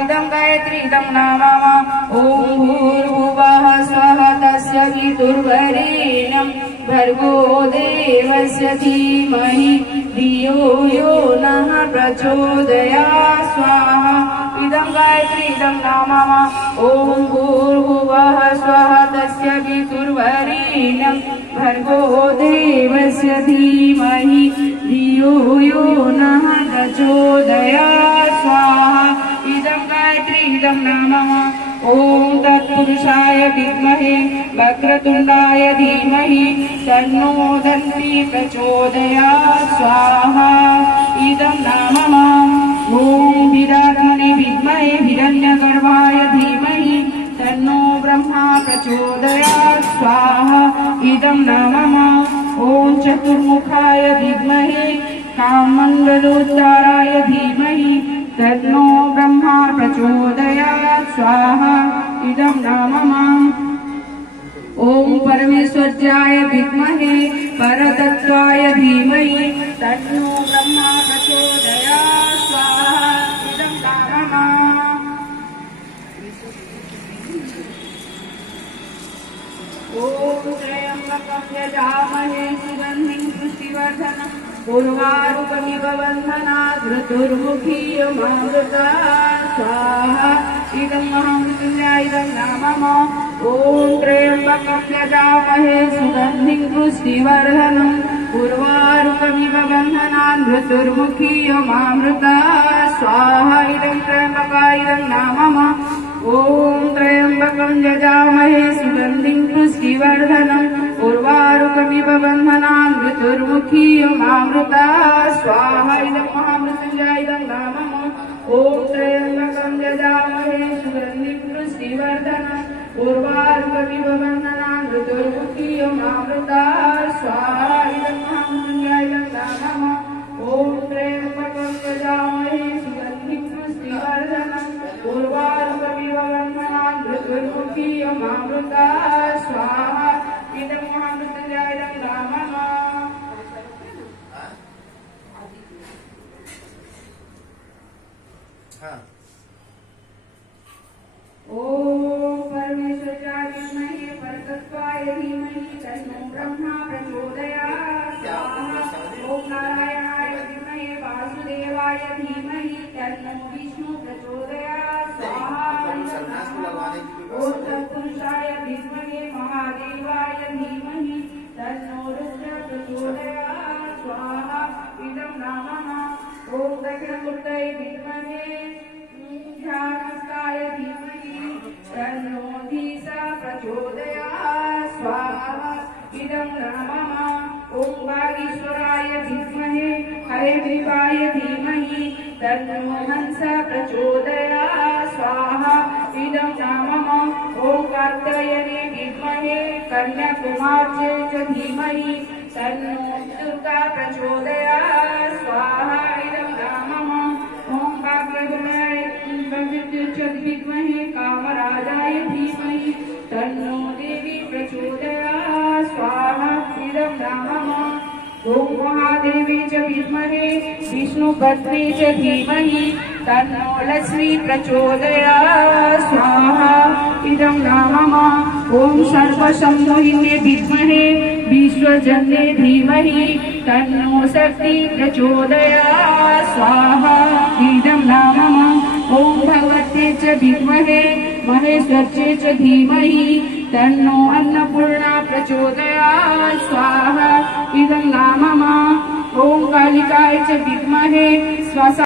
इदं गायत्री इदं नाम ॐ भूर्भुवः स्वः तस्य वितुर्वरेण्यं भर्गो देवस्य धीमहि धियो यो नः प्रचोदयात् स्वाहा इदं गायत्री इदं नाम ॐ भूर्भुवः स्वः तस्य वितुर्वरेण्यं भर्गो देवस्य धीमहि धियो यो नः प्रचोदयात् स्वाहा इदं गायत्री इदं नाम ॐ तत्पुरुषाय विद्महे वक्रतुण्डाय धीमहि तन्नो दन्ती प्रचोदयात् स्वाहा इदं नाम ॐ विराट्मने विद्महे हिरण्यगर्भाय धीमहि तन्नो ब्रह्मा प्रचोदयात् स्वाहा इदं नाम ॐ चतुर्मुखाय विद्महे काममण्डलोद्धाराय धीमहि तन्नो ब्रह्मा प्रचोदयात् स्वाहा इदं नाम ॐ परमेश्वर्याय विद्महे परतत्त्वाय धीमहि तन्नो ब्रह्मा प्रचोदयात् स्वाहा इदं नाम ॐ त्र्यम्बकं यजामहे सुगन्धिं पुष्टिवर्धनम् उर्वारुकमिव बन्धनात् ऋतुर्मुखीयमामृतात् स्वाहा इदं महामृत्युञ्जय इदं नाम ॐ त्र्यम्बकं यजामहे सुगन्धिं पुष्टिवर्धनम् उर्वारुकमिव बन्धनात् ऋतुर्मुखीयमामृतात् स्वाहा इदं त्र्यम्बकाय इदं नाम ॐ त्र्यम्बकं यजामहे सुगन्धिं पुष्टिवर्धनम् उर्वारुकमिव बन्धनात् ऋतुर्मुखीयमामृतात् स्वाहा इदं महामृत्युञ्जय इदं नाम ॐ त्र्यम्बकं यजामहे सुगन्धिं पुष्टिवर्धनम् उर्वारुकमिव बन्धनात् ऋतुर्मुखीयमामृतात् स्वाहा इदं महामृत्युञ्जय इदं नाम ॐ त्र्यम्बकं यजामहे सुगन्धिं पुष्टिवर्धनम् उर्वारुकमिव बन्धनात् ऋतुर्मुखीयमामृतात् स्वाहा इदं महामृत्युञ्जय इदं नाम ॐ परमेश्वराय विद्महे परतत्त्वाय धीमहि तन्नो ब्रह्मा प्रचोदयात् स्वाहा ॐ नारायणाय विद्महे वासुदेवाय धीमहि तन्नो विष्णु प्रचोदयात् स्वाहा ॐ तत्पुरुषाय विद्महे महादेवाय धीमहि तन्नो रुद्र प्रचोदयात् स्वाहा इदं नाम ॐ दक्षिणमूर्तये विद्महे ध्यानस्थाय धीमहि तन्नो धीसा प्रचोदयात् स्वाहा इदं नाम ॐ वागीश्वराय विद्महे हयग्रीवाय धीमहि तन्नो हंस प्रचोदयात् स्वाहा इदं नाम ॐ कात्यायने विद्महे कन्याकुमार्ये च धीमहि तन्नो दुर्गा प्रचोदयात् स्वाहा इदं नाम ॐ वाग्देवाय विद्महे कामराजाय धीमहि तन्नो देवी प्रचोदयात् स्वाहा इदं नाम ॐ महादेवी च विद्महे विष्णुपत्नी च धीमहि तन्नो लक्ष्मी प्रचोदयात् स्वाहा इदं नाम ॐ सर्वसम्मोहिने विद्महे विश्वजन्ये धीमहि तन्नो शक्ति प्रचोदयात् स्वाहा इदं नाम ॐ भगवते च विद्महे महेश्वर्ये च धीमहि तन्नो अन्नपूर्णा प्रचोदयात् स्वाहा इदं नाम ॐ कालिकाय च विद्महे